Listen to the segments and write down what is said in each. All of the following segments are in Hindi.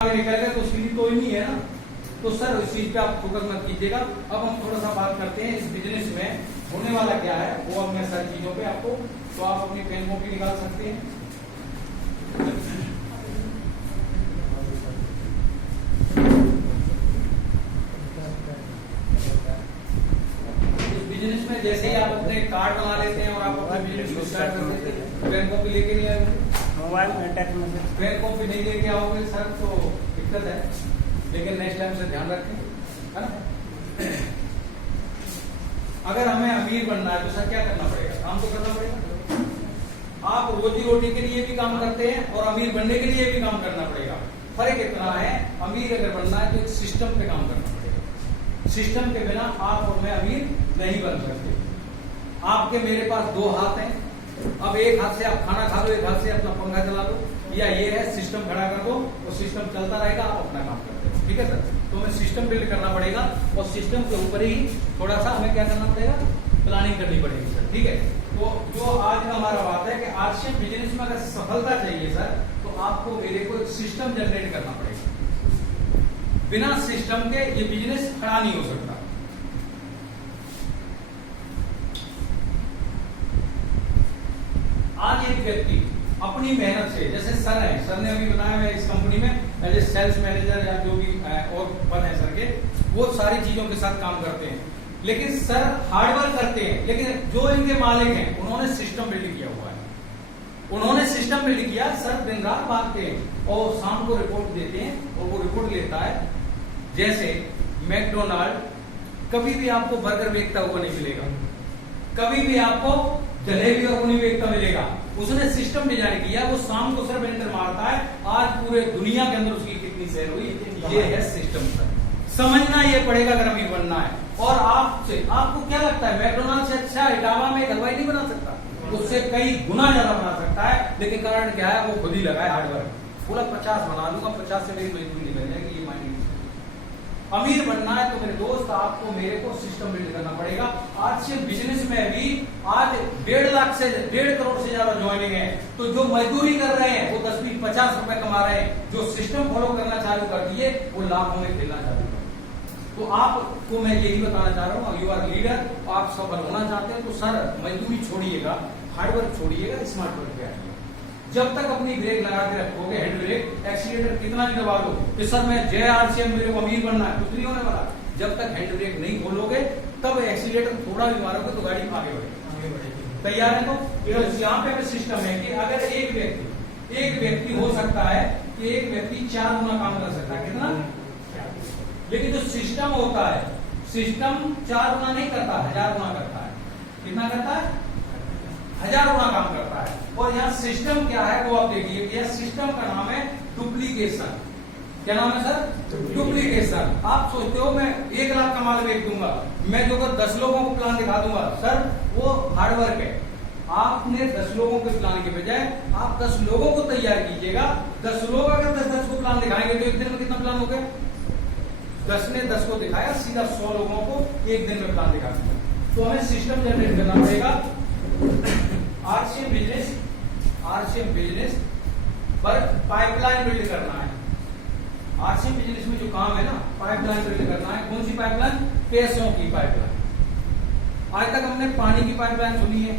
निकल गए तो उसके लिए तो ही नहीं है ना। तो सर इस चीज पे आप फोकस मत कीजिएगा। अब हम थोड़ा सा बात करते हैं इस बिजनेस में होने वाला क्या है, वो अब मैं सर चीजों पे आपको, तो आप अपनी पेन कॉपी निकाल सकते हैं। इस बिजनेस में जैसे ही आप अपने कार्ड बना लेते हैं और आप अपने बिजनेस को स्टार्ट कर देते हैं, पेन कॉपी लेके नहीं आए, मोबाइल में टेक्नोलॉजी पेन कॉपी नहीं लेके आओगे सर तो दिक्कत है, लेकिन नेक्स्ट टाइम से ध्यान रखें, है ना। अगर हमें अमीर बनना है तो सर क्या करना पड़ेगा, काम तो करना पड़ेगा। आप रोजी रोटी के लिए भी काम करते हैं और अमीर बनने के लिए भी काम करना पड़ेगा। फर्क इतना है, अमीर अगर बनना है तो एक सिस्टम पे काम करना पड़ेगा। सिस्टम के बिना आप और मैं अमीर नहीं बन सकते। आपके मेरे पास दो हाथ हैं, अब एक हाथ से आप खाना खा लो, एक हाथ से अपना पंखा चला लो, या ये है सिस्टम खड़ा कर दो और सिस्टम चलता रहेगा, आप अपना काम करते हो, ठीक है सर। तो हमें सिस्टम बिल्ड करना पड़ेगा और सिस्टम के ऊपर ही थोड़ा सा हमें क्या करना पड़ेगा, प्लानिंग करनी पड़ेगी सर, ठीक है। तो जो आज का हमारा बात है कि आरसीएम बिजनेस में अगर सफलता चाहिए सर, तो आपको मेरे को एक सिस्टम जनरेट करना पड़ेगा। बिना सिस्टम के ये बिजनेस खड़ा नहीं हो सकता। आज एक व्यक्ति अपनी मेहनत से, जैसे सर है, सर ने अभी बताया मैं इस कंपनी में एज ए सेल्स मैनेजर या जो भी और पद है सर के, वो सारी चीजों के साथ काम करते हैं। लेकिन सर हार्डवर्क करते हैं, लेकिन जो इनके मालिक हैं उन्होंने सिस्टम बिल्ड किया हुआ है। उन्होंने सिस्टम बिल्ड किया, सर दिन रात भागते हैं और शाम को रिपोर्ट देते हैं और वो रिपोर्ट लेता है। जैसे मैकडोनाल्ड कभी भी आपको बर्गर बेचता हुआ नहीं मिलेगा, कभी भी आपको जलेबी और उन्हीं बेचता मिलेगा। उसने सिस्टम डिजाइन किया, वो शाम को सिर्फ एंटर मारता है, आज पूरे दुनिया के अंदर उसकी कितनी सेल हुई, ये है सिस्टम सर। समझना ये पड़ेगा अगर अमीर बनना है। और आपसे आपको क्या लगता है, मैकडोनाल्ड से अच्छा इटावा में हलवाई नहीं बना सकता, उससे कई गुना ज्यादा बना सकता है। लेकिन कारण क्या है, वो खुद ही लगा है हार्डवर्क। बोला 50 बना दूंगा, 50 से मेरी मजदूरी निकल जाएगी, ये माइंड। अमीर बनना है तो मेरे दोस्त आपको मेरे को सिस्टम बिल्ड करना पड़ेगा। आज से बिजनेस में भी आज 1.5 लाख से 1.5 करोड़ से ज्यादा ज्वाइनिंग है। तो जो मजदूरी कर रहे हैं वो 10-20-50 रुपए कमा रहे हैं, जो सिस्टम फॉलो करना चालू कर दिए वो लाखों में खेलना चालू कर। तो आपको मैं यही बताना चाह रहा हूँ, यू आर लीडर, आप सफल होना चाहते हैं तो सर मजदूरी छोड़िएगा, हार्डवर्क छोड़िएगा, स्मार्ट वर्क पे आइए। जब तक अपनी ब्रेक लगा के रखोगे, हैंड ब्रेक, एक्सीलेटर कितना भी दबा लो कि सर मैं जय आरसीएम मेरे को अमीर बनना है, कुछ नहीं होने वाला। जब तक हैंड ब्रेक नहीं खोलोगे तब एक्सीलेटर थोड़ा भी मारोगे तो गाड़ी आगे बढ़ेगी। तैयार है? तो यहाँ पे सिस्टम है कि अगर एक व्यक्ति हो सकता है कि एक व्यक्ति 4 गुना काम कर सकता है, कितना? लेकिन जो सिस्टम होता है, सिस्टम 4 गुना नहीं करता, 1000 गुना करता है। कितना करता है? 1000 गुना काम करता है। और यहाँ सिस्टम क्या है वो आप देखिए, यह सिस्टम का नाम है डुप्लीकेशन। क्या नाम है सर? डुप्लीकेशन। आप सोचते हो मैं 1 लाख का माल बेच दूंगा, मैं जो 10 लोगों को प्लान दिखा दूंगा, सर वो हार्डवर्क है। आपने 10 लोगों के प्लान के बजाय आप 10 लोगों को तैयार कीजिएगा। 10 लोग अगर 10-10 को प्लान दिखाएंगे तो एक दिन में कितना प्लान हो गया? 10 ने 10 को दिखाया, सीधा 100 लोगों को एक दिन में प्लान दिखा दिया। तो हमें सिस्टम जनरेट करना पड़ेगा। आरसीएम बिजनेस पर पाइपलाइन बिल्ड करना है। आरसीएम बिजनेस में जो काम है ना, पाइपलाइन बिल्ड करना है। कौन सी पाइपलाइन? पैसों की पाइपलाइन। आज तक हमने पानी की पाइपलाइन सुनी है,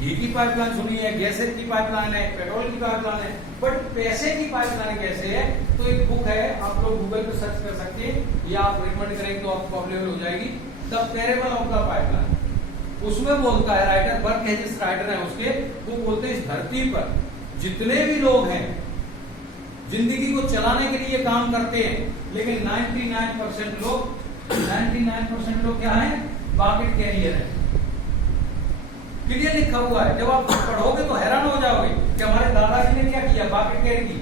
घी की पाइपलाइन सुनी है, गैस की पाइपलाइन है, पेट्रोल की पाइपलाइन है, बट पैसे की पाइपलाइन कैसे है? तो एक बुक है, आप लोग गूगल पे सर्च कर सकते हैं या आप रिकमेंड करेंगे तो आपको अवेलेबल हो जाएगी, the parable of the pipeline. उसमें बोलता है राइटर, बर्क है जिस राइटर है उसके, वो बोलते हैं इस धरती पर जितने भी लोग हैं जिंदगी को चलाने के लिए काम करते हैं, लेकिन 99% लोग क्या है? पॉकेट कैरियर है। क्लियर लिखा हुआ है, जब आप पढ़ोगे तो हैरान हो जाओगे कि हमारे दादाजी ने क्या किया, पॉकेट कैरी की।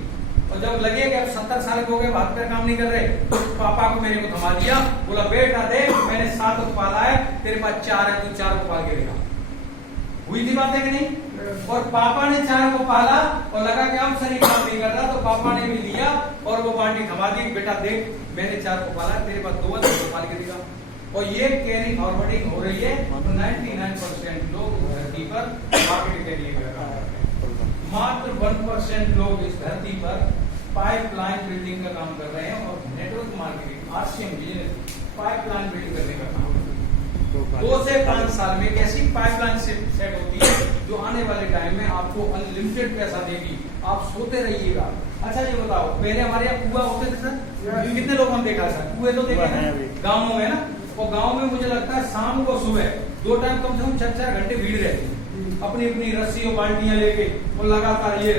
और जब लगे कि अब 70 साल के हो गए, 72 काम नहीं कर रहे, तो पापा को मेरे को थमा दिया, बोला बेटा देख मैंने 7 को पाला है, तेरे पास 4 है, तू 4 को पाल के देखा। हुई थी बात है कि नहीं? और पापा ने 4 को पाला और लगा कि अब सही काम नहीं कर रहा, तो पापा ने भी लिया और वो बाल्टी थमा दी, बेटा देख मैंने 4 को पाला है, तेरे पास 2 है, तो पाल के देखा। और ये कैरी फॉरवर्डिंग हो रही है। 99% लोग धरती पर पॉकेट कैरी करते हैं, मात्र 1% लोग इस धरती पर पाइपलाइन बिल्डिंग का काम कर रहे हैं और network marketing RCM business pipeline build करने का काम करते हैं। 2 से 5 साल में एक ऐसी पाइपलाइन सेट होती है जो आने वाले टाइम में आपको अनलिमिटेड पैसा देगी। आप सोते रहिएगा। अच्छा ये बताओ, पहले हमारे यहाँ कुआं होते थे सर, कितने लोग हम देखा सर, कुएं तो देखे हैं गाँव में ना, और गाँव में मुझे लगता है शाम को सुबह 2 टाइम कम से कम 4-4 घंटे भीड़ रहती है। अपनी अपनी रस्सी और बाल्टियां लेके और लगातार ये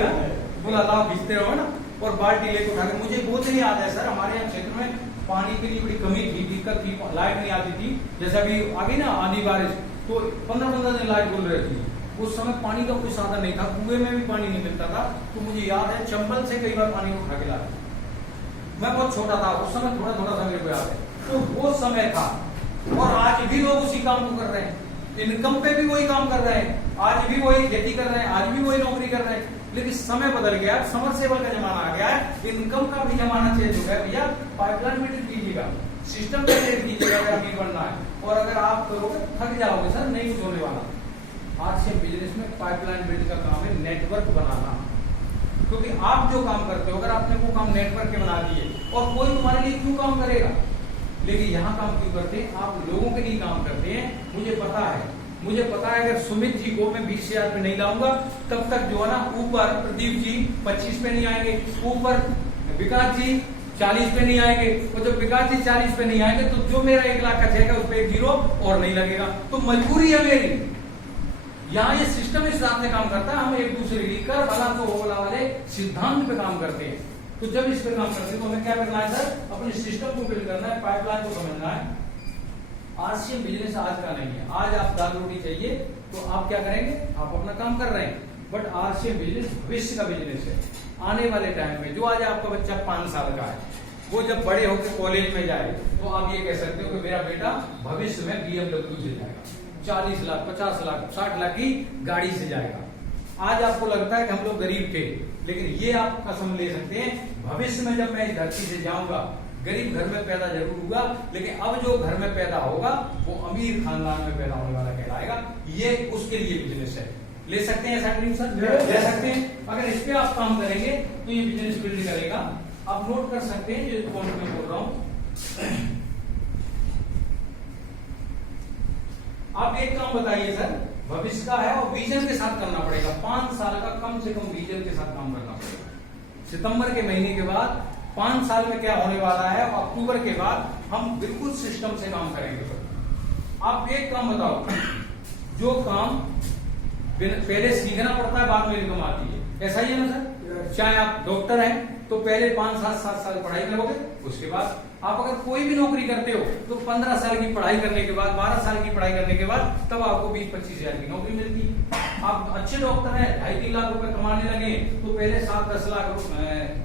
बोला लाभ भीजते रहो ना, और बाल्टी लेके उठा के। मुझे बहुत ही याद है सर, हमारे यहाँ क्षेत्र में पानी की बड़ी कमी थी, दिक्कत थी, लाइट नहीं आती थी। जैसे अभी आ गई ना आंधी बारिश, तो 15-15 दिन लाइट गुल रहती थी। उस समय पानी का कोई साधन नहीं था, कुएं में भी पानी नहीं मिलता था। तो मुझे याद है चंबल से कई बार पानी उठा के लाया। मैं बहुत छोटा था उस समय, थोड़ा थोड़ा सा मेरे को याद है। तो वो समय था, और आज भी लोग उसी काम को कर रहे हैं। इनकम पे भी वही काम कर रहे हैं, आज भी वही खेती कर रहे हैं, आज भी वही नौकरी कर रहे हैं। लेकिन समय बदल गया, समरसेबल का जमाना आ गया है, इनकम का भी जमाना चेंज हो गया। भैया पाइपलाइन बिल्ड कीजिएगा, सिस्टम क्रिएट कीजिएगा अगर अमीर बनना है। और अगर आप करोगे थक जाओगे सर, नहीं कुछ होने वाला। आज से बिजनेस में पाइपलाइन बिल्ड का काम है नेटवर्क बनाना। क्योंकि आप जो काम करते हो, अगर आपने वो काम नेटवर्क के बना दिए, और कोई तुम्हारे लिए क्यों काम करेगा। लेकिन यहाँ काम क्यों करते हैं, आप लोगों के लिए काम करते हैं। मुझे पता है अगर सुमित जी को मैं 20,000 पे नहीं लाऊंगा, तब तक जो है ना, ऊपर प्रदीप जी 25 पे नहीं आएंगे, ऊपर विकास जी 40 पे नहीं आएंगे, और जब विकास जी 40 पे नहीं आएंगे, तो जो मेरा 1 लाख का चेक है उस पर 1 जीरो और नहीं लगेगा। तो मजबूरी है मेरी। यहाँ ये सिस्टम इस हिसाब से काम करता है, हम एक दूसरे की कर भला तो होला वाले सिद्धांत पे काम करते हैं। तो जब इस पे काम करते हैं तो हमें क्या करना है सर, अपने सिस्टम को बिल्ड करना है, पाइपलाइन को समझना है। आरसीएम बिजनेस आज का नहीं है। आज आप दाल रोटी चाहिए तो आप क्या करेंगे, आप अपना काम कर रहे हैं। बट आरसीएम बिजनेस भविष्य का बिजनेस है। आने वाले टाइम में जो आज आपका बच्चा 5 साल का है, वो जब बड़े होकर कॉलेज में जाए, तो आप ये कह सकते हो कि मेरा बेटा भविष्य में BMW से जाएगा, 40 लाख 50 लाख 60 लाख की गाड़ी से जाएगा। आज आपको लगता है कि हम लोग गरीब थे, लेकिन ये आप कसम ले सकते हैं, भविष्य में जब मैं इस धरती से जाऊंगा, गरीब घर में पैदा जरूर हुआ, लेकिन अब जो घर में पैदा होगा वो अमीर खानदान में पैदा होने वाला कहलाएगा। ये उसके लिए बिजनेस है। ले सकते हैं ऐसा ड्रीम सर, ले सकते हैं। अगर इस पे आप काम करेंगे तो ये बिजनेस बिल्ड करेगा। आप नोट कर सकते हैं जो पॉइंट में बोल रहा हूं। आप एक काम बताइए सर, भविष्य का है और विजन के साथ करना पड़ेगा। 5 साल का कम से कम विजन के साथ काम करना पड़ेगा। सितंबर के महीने के बाद 5 साल में क्या होने वाला है, अक्टूबर के बाद हम बिल्कुल सिस्टम से काम करेंगे सर। आप एक काम बताओ, जो काम पहले सीखना पड़ता है बाद में इनकम आती है, ऐसा ही है ना सर। चाहे आप डॉक्टर हैं तो पहले 5-7 साल पढ़ाई करोगे, उसके बाद आप अगर कोई भी नौकरी करते हो तो 15 साल की पढ़ाई करने के बाद, 12 साल की पढ़ाई करने के बाद तब आपको 20-25 हजार की नौकरी मिलती है। आप अच्छे डॉक्टर हैं, 2.5-3 लाख रुपए कमाने लगे तो पहले 7-10 लाख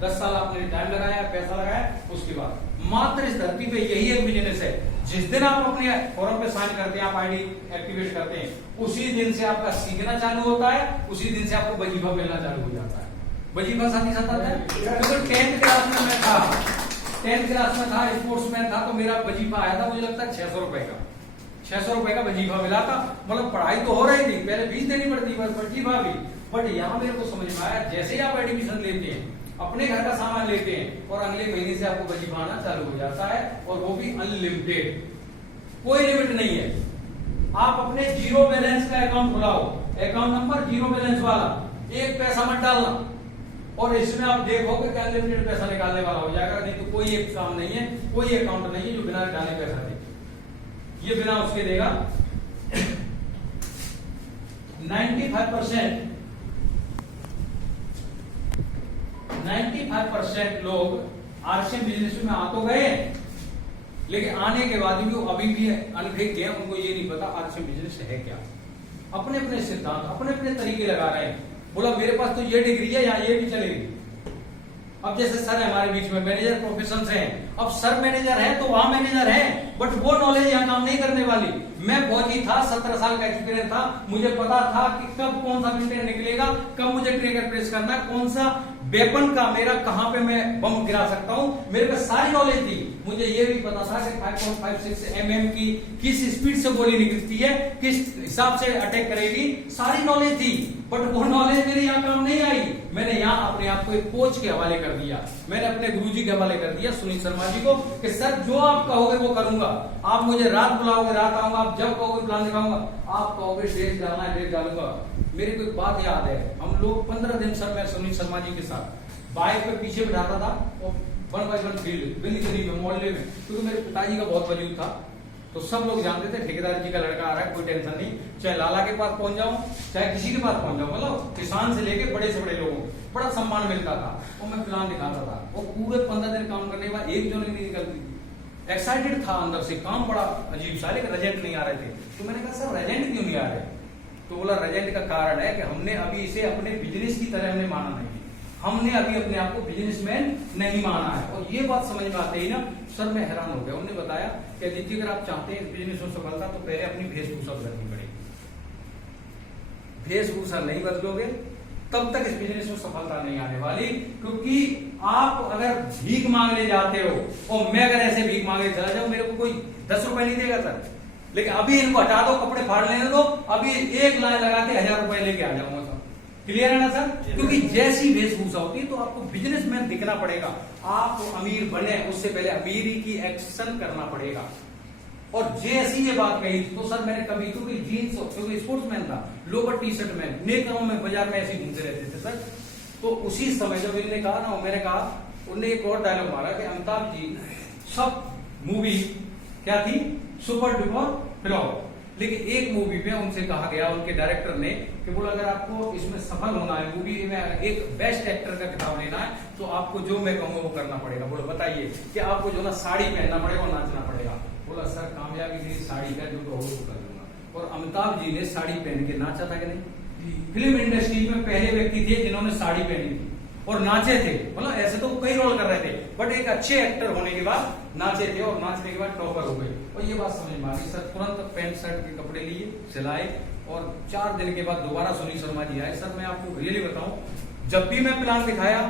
10 साल आपने टाइम लगाया, पैसा लगाया, उसके बाद मात्र इस धरती पे यही एक बिजनेस है। जिस दिन आप अपने फॉर्म पे साइन करते हैं, आप आईडी एक्टिवेट करते हैं, उसी दिन से आपका सीखना चालू होता है, उसी दिन से आपको वजीफा मिलना चालू हो जाता है। वजीफा साथ ही साथ आता है। क्योंकि 10th क्लास में मैं था, 10th क्लास में था, स्पोर्ट्समैन था, तो मेरा वजीफा आया था, मुझे लगता है 600 रुपए का, 600 रुपए का वजीफा मिला था। मतलब पढ़ाई तो हो रही थी, पहले फीस देनी पड़ती, बस वजीफा भी। बट यहाँ मेरे को समझ में आया, जैसे ही आप एडमिशन लेते हैं, अपने घर का सामान लेते हैं, और अगले महीने से आपको वजीफा आना चालू हो जाता है, और वो भी अनलिमिटेड, कोई लिमिट नहीं है। आप अपने जीरो बैलेंस का अकाउंट खुलाओ, अकाउंट नंबर जीरो बैलेंस वाला, 1 पैसा मत डालना, और इसमें आप देखोगे कि अनलिमिटेड पैसा निकालने वाला हो जाएगा। नहीं तो कोई एक काम नहीं है, कोई अकाउंट नहीं है जो बिना डाले पैसा दे। ये बिना उसके देगा। 95% लोग आरसीएम बिजनेस में आ तो गए, लेकिन आने के बाद भी वो अभी भी अनभिज्ञ हैं, उनको ये नहीं पता आरसीएम बिजनेस है क्या। अपने अपने सिद्धांत, अपने अपने तरीके लगा रहे हैं। बोला मेरे पास तो ये डिग्री है, यहाँ ये भी चलेगी। अब जैसे सर है हमारे बीच में, मैनेजर प्रोफेशन से हैं, अब सर मैनेजर है तो वहां मैनेजर है, बट वो नॉलेज यहाँ काम नहीं करने वाली। मैं फौजी था, 17 साल का एक्सपीरियंस था, मुझे पता था कि कब कौन सा मिनट निकलेगा, कब मुझे ट्रिगर प्रेस करना है, कौन सा वेपन का मेरा कहां पे मैं बम गिरा सकता हूं, मेरे पे सारी नॉलेज थी। मुझे ये भी पता था कि 5.56 mm की किस स्पीड से गोली निकलती है, किस हिसाब से अटैक करेगी, सारी नॉलेज थी। बट वो नॉलेज मेरे यहाँ काम नहीं आई। मैंने यहाँ अपने आप को एक कोच के हवाले कर दिया, मैंने अपने गुरुजी के हवाले कर दिया सुनील शर्मा जी को, कि सर जो आप कहोगे वो करूंगा, आप मुझे रात बुलाओगे रात आऊंगा, आप जब कहोगे प्लान दिखाऊंगा, आप कहोगे ड्रेस डालना है ड्रेस डालूंगा। मेरे को एक बात याद है, हम लोग 15 दिन सर मैं सुनील शर्मा जी के साथ बाइक पे पीछे बिठाता था और 1 बाय 1 फील्ड गली में मोहल्ले में, क्योंकि मेरे पिताजी का बहुत वजूद था, तो सब लोग जानते थे ठेकेदार जी का लड़का आ रहा है, कोई टेंशन नहीं, चाहे लाला के पास पहुंच जाऊं चाहे किसी के पास पहुंच जाऊं, मतलब किसान से लेके बड़े से बड़े लोगों को बड़ा सम्मान मिलता था और मैं प्लान दिखाता था। और पूरे 15 दिन काम करने के बाद एक जो नहीं निकलती थी। एक्साइटेड था अंदर से, काम बड़ा अजीब सा, लेकिन रिजल्ट नहीं आ रहे थे। तो मैंने कहा सर रिजल्ट क्यों नहीं आ रहे? तो बोला रिजल्ट का कारण है कि हमने अभी इसे अपने बिजनेस की तरह हमने माना नहीं, हमने अभी अपने आप को बिजनेसमैन नहीं माना है। और ये बात समझ में आते ही ना सर मैं हैरान हो गया। उन्होंने बताया कि दीजिए अगर आप चाहते हैं बिजनेस में सफलता तो पहले अपनी वेशभूषा बदलनी पड़ेगी, वेशभूषा नहीं बदलोगे तब तक इस बिजनेस में सफलता नहीं आने वाली। क्योंकि आप अगर भीख मांगने जाते हो और मैं अगर ऐसे भीख मांगने चला जाऊं, मेरे को कोई 10 रुपए नहीं देगा सर, लेकिन अभी इनको हटा दो, कपड़े फाड़ लेने दो, अभी एक लाइन लगा के 1000 रुपए लेके आ जाऊंगा सर। क्लियर है ना सर? क्योंकि जैसी वेशभूषा होती है तो आपको बिजनेसमैन दिखना पड़ेगा। आप अमीर बने उससे पहले अमीरी की एक्शन करना पड़ेगा। और जैसी ये बात कही तो सर मैंने कभी, क्योंकि जीन्स क्योंकि स्पोर्ट्समैन था, लोअर टी शर्ट में नेकरों में बाजार में ऐसे घूमते रहते थे सर। तो उसी समय जब इन्होंने कहा ना, मैंने कहा, उन्होंने एक और डायलॉग मारा कि अमिताभ जी सब मूवी क्या थी सुपर डुपर फ्लॉप, लेकिन एक मूवी में उनसे कहा गया उनके डायरेक्टर ने कि बोला अगर आपको इसमें सफल होना है, मूवी में एक बेस्ट एक्टर का खिताब लेना है तो आपको जो मैं कहूंगा वो करना पड़ेगा। बोला बताइए कि आपको जो ना साड़ी पहनना पड़ेगा और नाचना पड़ेगा। बोला सर कामयाबी के लिए साड़ी का जो कहो वो कर दूंगा। और अमिताभ जी ने साड़ी पहन के नाचा था कि नहीं? फिल्म इंडस्ट्री में पहले व्यक्ति थे जिन्होंने साड़ी पहनी थी और नाचे थे। मतलब ऐसे तो कई रोल कर रहे थे, बट एक अच्छे एक्टर होने के बाद नाचे थे और नाचने के बाद टॉपर हो गए। और ये बात समझ में आ गई सर, तुरंत पैंट शर्ट के कपड़े लिए सिलाए और 4 दिन के बाद दोबारा सुनील शर्मा जी आए। सर मैं आपको रियली बताऊं, जब भी मैं प्लान दिखाया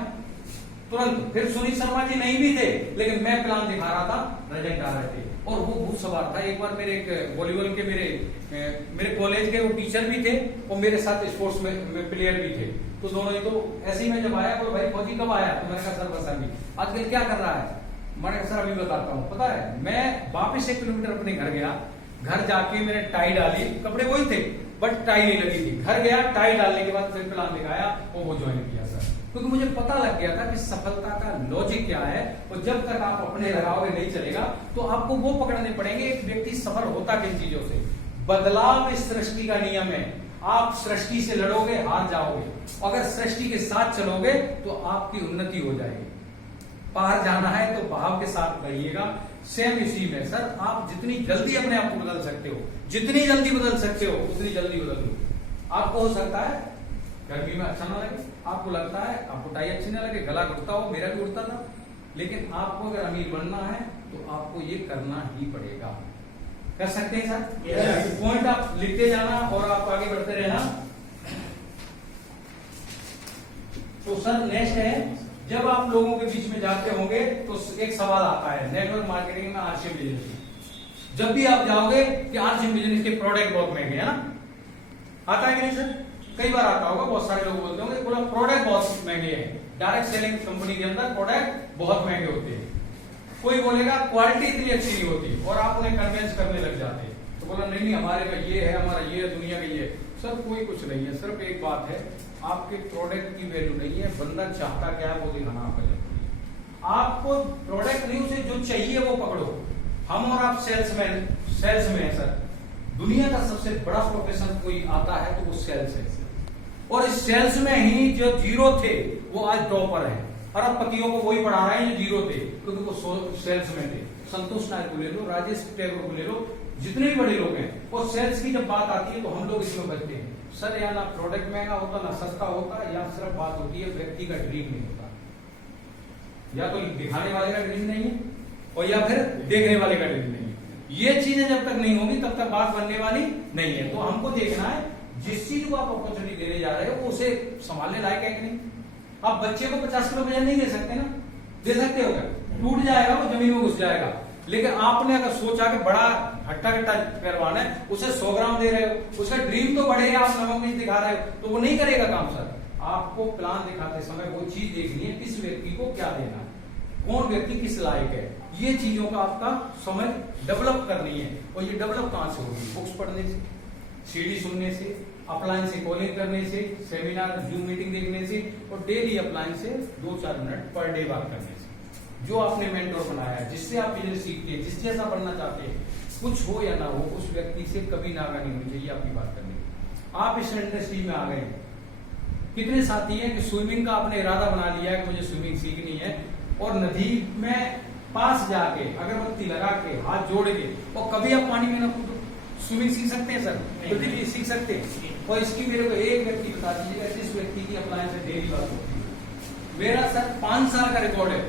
तुरंत, फिर सुनील शर्मा जी नहीं भी थे लेकिन मैं प्लान दिखा रहा था, रिजल्ट आ रहे थे। और वो भूत सवार था। एक बार मेरे एक वॉलीबॉल के मेरे कॉलेज के वो टीचर भी थे और मेरे साथ स्पोर्ट्स में प्लेयर भी थे, तो दोनों ही। तो ऐसे ही मैं जब आया बोले भाई फौजी कब आया? तो मैंने कहा सर बस अभी। आजकल क्या कर रहा है? मैंने कहा सर अभी बताता हूँ। पता है मैं वापिस 1 किलोमीटर अपने घर गया, घर जाके मैंने टाई डाली, कपड़े वही थे बट टाई नहीं लगी थी। घर गया, टाई डालने के बाद फिर प्लान दिखाया और वो ज्वाइन किया सर, क्योंकि मुझे पता लग गया था कि सफलता का लॉजिक क्या है। और जब तक आप अपने लगाओगे नहीं चलेगा, तो आपको वो पकड़ने पड़ेंगे। एक व्यक्ति सफल होता किन चीजों से? बदलाव इस सृष्टि का नियम है। आप सृष्टि से लड़ोगे हार जाओगे, अगर सृष्टि के साथ चलोगे तो आपकी उन्नति हो जाएगी। पार जाना है तो भाव के साथ रहिएगा। सेम इसी में सर, आप जितनी जल्दी अपने आप को बदल सकते हो, जितनी जल्दी बदल सकते हो उतनी जल्दी बदल लो। आपको हो सकता है गर्मी में अच्छा ना लगे, आपको लगता है आपको टाई अच्छी ना लगे, गला घुटता हो, मेरा भी उठता था, लेकिन आपको अगर अमीर बनना है तो आपको ये करना ही पड़ेगा। कर सकते हैं सर? yes. पॉइंट आप लिखते जाना और आप आगे बढ़ते रहना। तो सर नेक्स्ट है, जब आप लोगों के बीच में जाते होंगे तो एक सवाल आता है नेटवर्क मार्केटिंग में आरसीएम बिजनेस। जब भी आप जाओगे कि आरसीएम बिजनेस के प्रोडक्ट बहुत महंगे है ना, आता है कि नहीं सर? कई बार आता होगा, बहुत सारे लोग बोलते होंगे बोला प्रोडक्ट बहुत महंगे हैं। डायरेक्ट सेलिंग कंपनी के अंदर प्रोडक्ट बहुत महंगे होते हैं। कोई बोलेगा क्वालिटी इतनी अच्छी नहीं होती और आप उन्हें कन्विंस करने लग जाते हैं। तो बोला नहीं हमारे में ये है, हमारा ये है, दुनिया का ये है। सर कोई कुछ नहीं है, सिर्फ एक बात है, आपके प्रोडक्ट की वैल्यू नहीं है, बंदा चाहता क्या है वो दिखाना आपका जरूरी है। आपको प्रोडक्ट नहीं, उसे जो चाहिए वो पकड़ो। हम और आप सेल्स में है सर। दुनिया का सबसे बड़ा प्रोफेशन कोई आता है तो वो सेल्स है। और इस सेल्स में ही जो जीरो थे वो आज टॉपर है। अरबपतियों को वही पढ़ा रहे हैं जो जीरो थे, क्योंकि वो सेल्स में थे। संतोष नायक को ले लो, राजेश टैगोर को ले लो, जितने भी बड़े लोग हैं, और सेल्स की जब बात आती है तो हम लोग इसमें बचते हैं सर। या ना प्रोडक्ट महंगा होता ना सस्ता होता, या सिर्फ बात होती है व्यक्ति का ड्रीम नहीं होता, या तो दिखाने वाले का ड्रीम नहीं है और या फिर देखने वाले का ड्रीम नहीं है। ये चीजें जब तक नहीं होंगी तब तक बात बनने वाली नहीं है। तो हमको देखना है जिस चीज को आप अपॉर्चुनिटी देने जा रहे हो वो उसे संभालने लायक है कि नहीं। आप बच्चे को 50 किलो वजन नहीं दे सकते ना, दे सकते हो क्या? टूट जाएगा, वो जमीन में घुस जाएगा। लेकिन आपने अगर सोचा कि बड़ा हट्टा कट्टा पहलवान है, उसे 100 ग्राम दे रहे हो, उसका ड्रीम तो बढ़ेगा, आप नमक मिर्च दिखा रहे हो तो वो नहीं करेगा काम सर। आपको प्लान दिखाते समय वो चीज देखनी है, किस व्यक्ति को क्या देना है, कौन व्यक्ति किस लायक है, ये चीजों का आपका समझ डेवलप करनी है। और ये डेवलप कहां से होगी? बुक्स पढ़ने से, सीडी सुनने से, अपलाइन से कॉलिंग करने से, सेमिनार जूम मीटिंग देखने से, और डेली अपलाइन से 2-4 मिनट पर डे बात करने से। जो आपने मेंटोर बनाया है, जिससे आप बिजनेस सीखते हैं, जिस जैसा बनना चाहते हैं, कुछ हो या ना हो, उस व्यक्ति से कभी नागा नहीं होनी चाहिए आपकी बात करने की। आप इस इंडस्ट्री में आ गए हैं, कितने साथी हैं कि स्विमिंग का आपने इरादा बना लिया है कि मुझे स्विमिंग सीखनी है, और नदी में पास जाके अगरबत्ती लगा के हाथ जोड़ के, और कभी आप पानी में ना कूदो, स्विमिंग सीख सकते हैं सर? बिल्कुल भी सीख सकते हैं। और इसकी मेरे को एक व्यक्ति बता दीजिएगा जिस व्यक्ति की अपलाइन से डेली बात होती है। मेरा सर 5 साल का रिकॉर्ड है।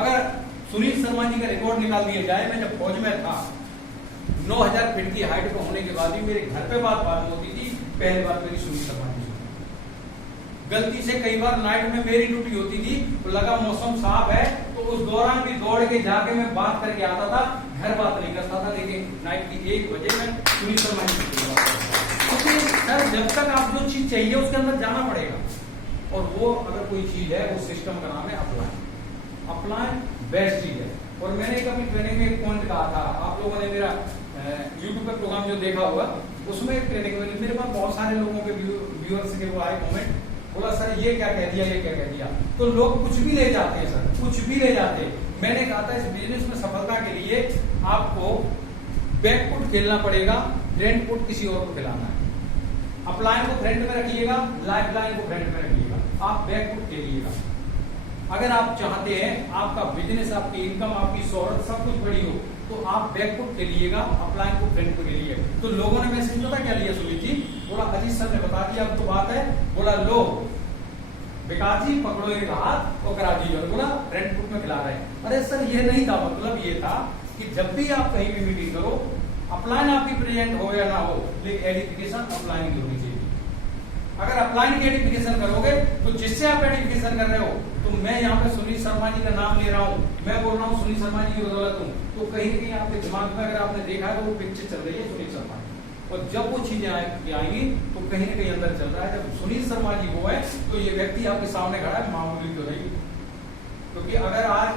अगर सुनील शर्मा जी का रिकॉर्ड निकाल दिया जाए, मैं जब फौज में था 9000 फीट की हाइट पर होने के बाद भी मेरे घर पे बात होती थी, पहले बात मेरी सुनील शर्मा जी से। गलती से कई बार नाइट में मेरी ड्यूटी होती थी, तो लगा मौसम साफ है, तो उस दौरान भी दौड़ के जाके मैं बात करके आता था, घर बात नहीं करता था, लेकिन नाइट की 1 बजे में सुनील शर्मा जी से बात करता। क्योंकि सर जब तक आप जो चीज चाहिए उसके अंदर जाना पड़ेगा, और वो अगर कोई चीज है, वो सिस्टम का नाम है अपलाइन। अपलाइन बेस्ट चीज है। और मैंने कभी ट्रेनिंग में एक पॉइंट कहा था, आप लोगों ने मेरा यूट्यूब पर प्रोग्राम जो देखा होगा, उसमें एक ट्रेनिंग में मेरे पास बहुत सारे लोगों के व्यूअर्स के वो आए कमेंट, बोला सर ये क्या कह दिया, ये क्या कह दिया। तो लोग कुछ भी ले जाते हैं सर, कुछ भी ले जाते हैं। मैंने कहा था इस बिजनेस में सफलता के लिए आपको बैकफुट खेलना पड़ेगा, फ्रंट फुट किसी और को खिलाना है। अपलाइन को फ्रंट में रखिएगा, लाइफ लाइन को फ्रंट में रखिएगा, आप बैकफुट खेलिएगा। अगर आप चाहते हैं आपका बिजनेस, आपकी इनकम, आपकी शोहरत सब कुछ बड़ी हो, तो आप बैकफुट खेलिएगा, अपलाइन को फ्रंट पे खेलिए। तो लोगों ने मैसेज पता क्या लिया सुनील जी? बोला अजीत सर ने बता दिया, अब तो बात है। बोला लो विकास जी पकड़ो एक हाथ और करा दीजिए। बोला फ्रंट फुट में खिला रहे हैं। अरे सर ये नहीं था, मतलब ये था कि जब भी आप कहीं भी मीटिंग करो, अपलाइन आपकी प्रेजेंट हो या ना हो, लेकिन एडिफिकेशन अपलाइन की होनी चाहिए। अगर अपलाइन की एडिफिकेशन करोगे, तो जिससे आप एडिफिकेशन कर रहे हो, तो मैं यहाँ पे सुनील शर्मा जी का नाम ले रहा हूँ, मैं बोल रहा हूँ सुनील शर्मा जी की बदौलत हूँ, तो कहीं ना कहीं आपके दिमाग में अगर आपने देखा है तो वो पिक्चर चल रही है सुनील शर्मा जी। और जब वो चीजें आएंगी तो कहीं ना कहीं अंदर चल रहा है, जब सुनील शर्मा जी वो है, तो ये व्यक्ति आपके सामने खड़ा है, मामूली तो नहीं। क्योंकि अगर आज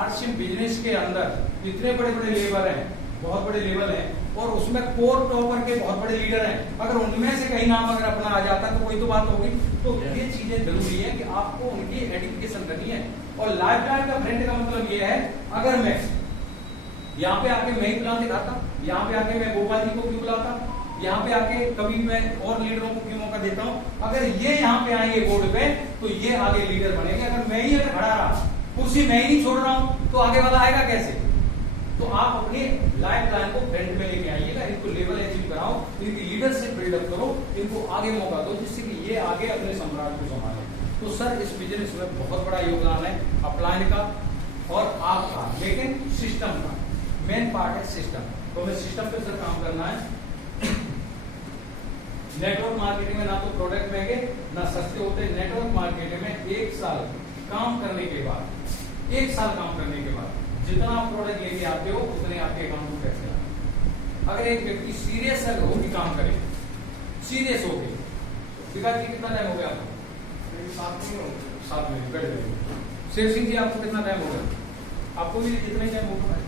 आर्टशिप बिजनेस के अंदर इतने बड़े बड़े लेबर हैं, बहुत बड़े लेवल हैं, और उसमें कोर टॉपर के बहुत बड़े लीडर हैं, अगर उनमें से कहीं नाम अगर अपना आ जाता तो कोई तो बात होगी। तो ये चीजें जरूरी है कि आपको उनकी एडिफिकेशन करनी है। और लाइफ टाइम का फ्रेंड का मतलब ये है, अगर मैं यहाँ पे आके मैं ही प्लान दिखाता, यहाँ पे आके मैं गोपाल जी को क्यों बुलाता, यहाँ पे आके कभी मैं और लीडरों को क्यों मौका देता हूँ। अगर ये यहाँ पे आएंगे बोर्ड पे, तो ये आगे लीडर बनेंगे। अगर मैं ही अगर खड़ा रहा, कुर्सी मैं ही नहीं छोड़ रहा हूँ, तो आगे वाला आएगा कैसे? तो आप अपने लाइफ प्लान को फ्रंट में लेके आइएगा, इनको लेवल अचीव कराओ, इनकी लीडरशिप बिल्डअप करो, इनको आगे मौका दो, जिससे कि ये आगे अपने सम्राट को संभाले। तो सर इस बिजनेस में बहुत बड़ा योगदान है अपलाइन का और आपका, लेकिन सिस्टम का मेन पार्ट है सिस्टम। तो हमें सिस्टम पे सर काम करना है। नेटवर्क मार्केटिंग में ना तो प्रोडक्ट महंगे ना सस्ते होते। नेटवर्क मार्केटिंग में 1 साल काम करने के बाद, 1 साल काम करने के बाद जितना आप प्रोडक्ट लेके आते हो, उतने आपके अकाउंट में पैसे आते। अगर एक व्यक्ति सीरियस है हो कि काम करे, सीरियस हो गए, विकास जी कितना टाइम हो गया आपको? 7 मिनट बैठ गए। शेर सिंह जी आपको कितना टाइम हो गया? आपको भी जितना टाइम होगा।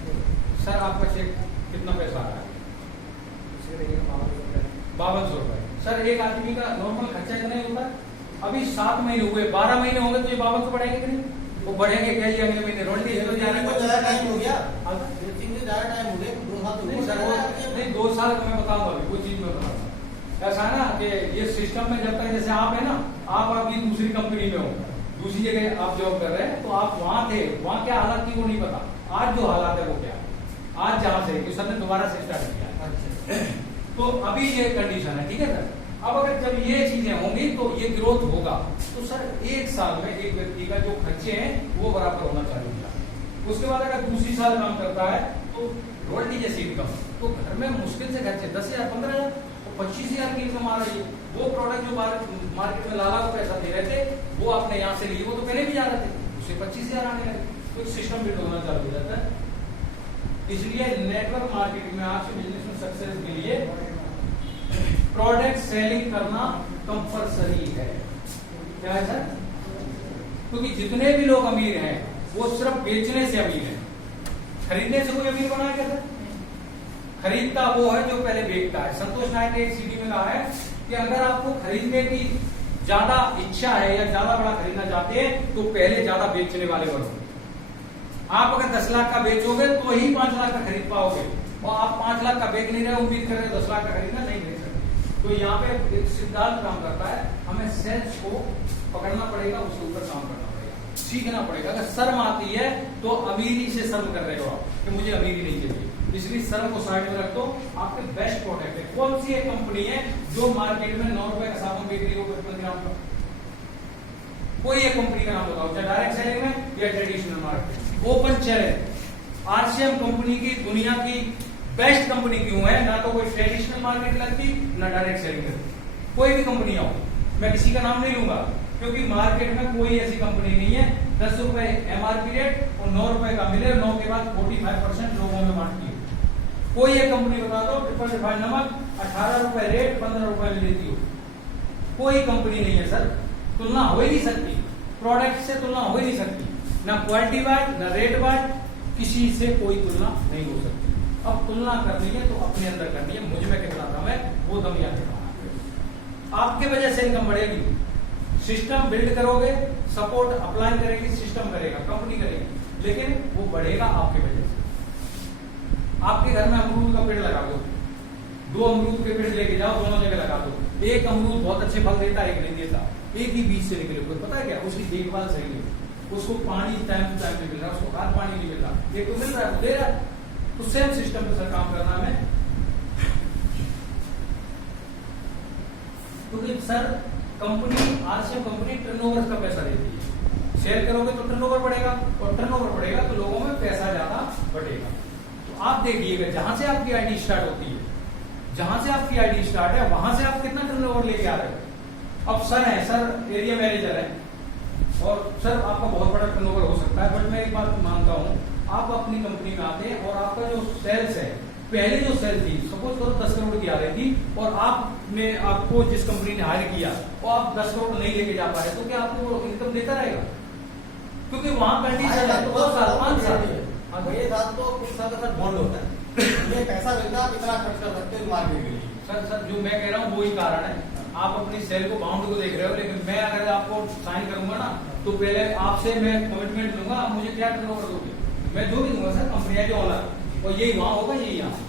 सर आपका चेक कितना पैसा आ रहा है? 5200 रुपए। सर एक आदमी का नॉर्मल खर्चा कितना होता है? अभी 7 महीने हुए, 12 महीने होंगे तो ये 5200 बढ़ेंगे कि नहीं? वो बढ़ेंगे क्या? अगले महीने रोटी ज्यादा टाइम हो गया, ज्यादा टाइम हो गया, 2 साल नहीं 2 साल का मैं बताऊंगा अभी, वो चीज मैं बताऊंगा। ऐसा है ना कि ये सिस्टम में जब तक, जैसे आप है ना, आप अभी दूसरी कंपनी में हो, दूसरी जगह आप जॉब कर रहे हैं, तो आप वहां थे, वहां क्या हालत थी वो नहीं पता, आज जो हालात है वो क्या है, आज जहां से सर ने दोबारा से स्टार्ट किया। तो अभी ये कंडीशन है, ठीक है सर। अब अगर जब ये चीजें होंगी तो ये ग्रोथ होगा। तो सर 1 साल में एक व्यक्ति का जो खर्चे हैं वो बराबर होना चाहिए। उसके बाद अगर दूसरी साल काम करता है तो रॉयल्टी जैसी इनकम, तो घर में मुश्किल से खर्चे 10,000, 15,000 और 25,000 की इनकम आ रही है। वो प्रोडक्ट जो मार्केट में लाला को पैसा दे रहे थे, वो आपने यहाँ से लिए, वो तो पहले भी जा रहे थे, उससे 25,000 आने लगे। तो एक सिस्टम बिल्ड होना चालू हो जाता है। इसलिए नेटवर्क मार्केटिंग में आपके बिजनेस में सक्सेस के लिए प्रोडक्ट सेलिंग करना कंपलसरी है। क्या है सर? क्योंकि जितने भी लोग अमीर हैं वो सिर्फ बेचने से अमीर हैं। खरीदने से कोई अमीर बना है क्या सर? खरीदता वो है जो पहले बेचता है। संतोष नायक ने एक सीडी में कहा है कि अगर आपको खरीदने की ज्यादा इच्छा है या ज्यादा बड़ा खरीदना चाहते हैं तो पहले ज्यादा बेचने वाले बनो। आप अगर 10 लाख का बेचोगे तो ही 5 लाख का खरीद पाओगे, और आप 5 लाख का बेच नहीं रहे, उम्मीद कर रहे हो 10 लाख का खरीदना, नहीं बेच सकते। तो यहाँ पे एक सिद्धांत काम करता है, हमें सेल्स को पकड़ना पड़ेगा, उसके ऊपर काम करना पड़ेगा, सीखना पड़ेगा। अगर शर्म आती है तो अमीरी से शर्म कर रहे हो आप कि मुझे अमीरी नहीं चाहिए, इसलिए शर्म को साइड में रख दो। आपके बेस्ट प्रोडक्ट है। कौन सी एक कंपनी है जो मार्केट में 9 रुपए का साबुन बेच रही हो 55 ग्राम का? कोई एक कंपनी का नाम बताओ, चाहे डायरेक्ट सेलिंग में या traditional market. Open challenge, RCM company की दुनिया की बेस्ट कंपनी क्यों है? ना तो कोई ट्रेडिशनल मार्केट लगती, ना डायरेक्ट सेलिंग लगती। कोई भी कंपनी आओ, मैं किसी का नाम नहीं लूंगा, क्योंकि मार्केट में कोई ऐसी कंपनी नहीं है 10 रुपए एमआरपी रेट और 9 रुपए का मिले, 9 के बाद 45% लोगों में बांटती है। कोई एक कंपनी बता दो, ट्रिपल रिफाइंड नमक 18 रुपए रेट 15 रुपए में देती हो। कोई कंपनी नहीं है सर, तुलना हो ही नहीं सकती, प्रोडक्ट से तुलना हो ही नहीं सकती, ना क्वालिटी वाइज ना रेट वाइज, किसी से कोई तुलना नहीं हो सकती। अब तुलना करनी है तो अपने अंदर करनी है, मुझ में कितना दम है वो दम याद रखना। आपके वजह से इनकम बढ़ेगी, सिस्टम बिल्ड करोगे, सपोर्ट अप्लाई करेगी, सिस्टम करेगा, कंपनी करेगी, लेकिन वो बढ़ेगा आपके वजह से। आपके घर में अमरूद का पेड़ लगा दो, 2 अमरूद के पेड़ लेके जाओ, दोनों जगह लगा दो। एक अमरूद बहुत अच्छे फल देता है, एक नहीं देता, एक ही बीज से निकले हुए, पता है क्या? उसकी देखभाल सही है, उसको पानी टाइम टू टाइम नहीं मिल रहा, उसको खाद पानी नहीं मिल रहा, एक तो मिल रहा है, दे रहा है। तो सेम सिस्टम पे सर काम करना है। क्योंकि sir company, RCM company turnover का पैसा देती है। शेयर करोगे तो टर्नओवर बढ़ेगा, और टर्नओवर बढ़ेगा तो लोगों में पैसा ज्यादा बढ़ेगा। तो आप देखिएगा, जहां से आपकी आईडी स्टार्ट होती है, जहां से आपकी आईडी स्टार्ट है, वहां से आप कितना टर्नओवर लेके आ रहे हो। अब सर है, सर एरिया मैनेजर है, और सर आपका बहुत बड़ा टर्नओवर हो सकता है, बट मैं एक बात मानता हूं, आप अपनी कंपनी में आते हैं और आपका जो सेल्स है, पहले जो सेल थी, सपोज करो 10 करोड़ की आ रही थी, और आपको जिस कंपनी ने हायर किया वो आप 10 करोड़ नहीं लेके जा पा रहे, तो क्या आपको वो इनकम देता रहेगा? क्योंकि वहां कंडीशन है, 2 साल 5 साल मेरे साथ तो कुछ साल का बॉन्ड होता है, ये पैसा मिलता है, आप इतना खर्च कर सकते हो मार्केट के लिए। सर जो मैं कह रहा हूँ वही कारण है। आप अपनी सेल को बाउंड को देख रहे हो, लेकिन मैं अगर आपको साइन करूंगा ना, तो पहले आपसे मैं कमिटमेंट लूंगा, आप मुझे क्या टर्नओवर दोगे? मैं जो भी दूंगा सर, कंपनी के ओनर, और यही वहां होगा, यही यहाँ।